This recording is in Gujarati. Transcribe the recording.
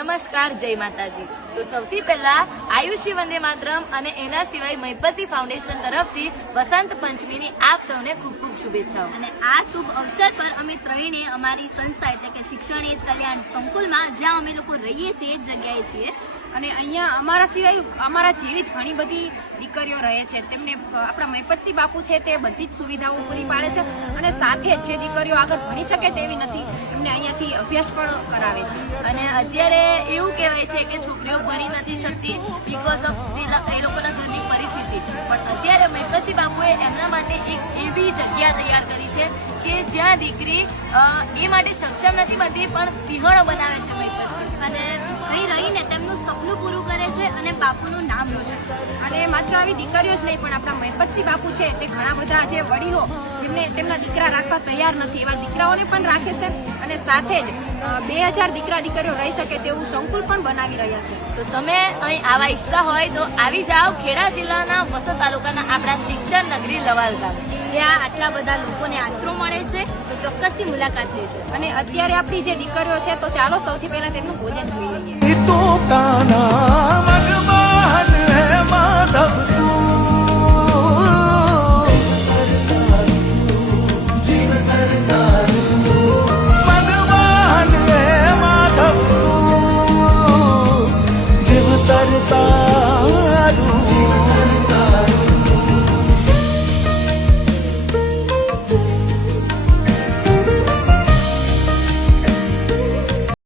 નમસ્કાર, જય માતાજી। તો સૌથી પહેલા આયુષી વંદે માતરમ અને એના સિવાય મૈપસી ફાઉન્ડેશન તરફથી વસંત પંચમીની આપ સૌને ખૂબ ખૂબ શુભેચ્છાઓ। અને આ શુભ અવસર પર અમે ત્રણે અમારી સંસ્થા એટલે કે શિક્ષણ એજ કલ્યાણ સંકુલમાં જ્યાં અમે લોકો રહીએ છીએ એ જગ્યાએ છીએ। અને અહીંયા અમારા સિવાય અમારા જેવી જ ઘણી બધી દીકરીઓ રહે છે, તેમને આપણા મૈપતસિંહ બાપુ છે તે બધી જ સુવિધાઓ પૂરી પાડે છે અને સાથે જ જે દીકરીઓ આગળ ભણી શકે તેવી નથી એમને અહીંયાથી અભ્યાસ પણ કરાવે છે। અને અત્યારે એવું કહેવાય છે કે છોકરીઓ ભણી નથી શકતી બીકોઝ ઓફ એ લોકોના ઘરની પરિસ્થિતિ, પણ અત્યારે મૈપતસિંહ બાપુએ એમના માટે એક એવી જગ્યા તૈયાર કરી છે કે જ્યાં દીકરી એ માટે સક્ષમ નથી બનતી પણ સિંહણો બનાવે છે મૈપતસિંહ, અને અહીં રહીને તેમનું સપનું પૂરું કરે છે અને બાપુનું નામ રોશન કરે છે। અને માત્ર આવી દીકરીઓ જ નહીં પણ આપણા મૈપતસિંહ બાપુ છે તે ઘણા બધા જે વડીલો જેમને તેમના દીકરા રાખવા તૈયાર નથી એવા દીકરાઓને પણ રાખે છે અને સાથે જ 2000 દીકરા દીકરીઓ રહી શકે તેવું સંકુલ પણ બનાવી રહ્યા છે। તો તમે અહીં આવા ઈચ્છતા હોય તો આવી જાઓ ખેડા જિલ્લાના વસત તાલુકાના આપણા શિક્ષણ નગરી લવાલ ગામે, જ્યાં આટલા બધા લોકોને આશરો મળે છે, તો ચોક્કસથી મુલાકાત લેજો। અને અત્યારે આપણી જે દીકરીઓ છે તો ચાલો સૌથી પહેલા તેમનું ભોજન જોઈ લઈએ।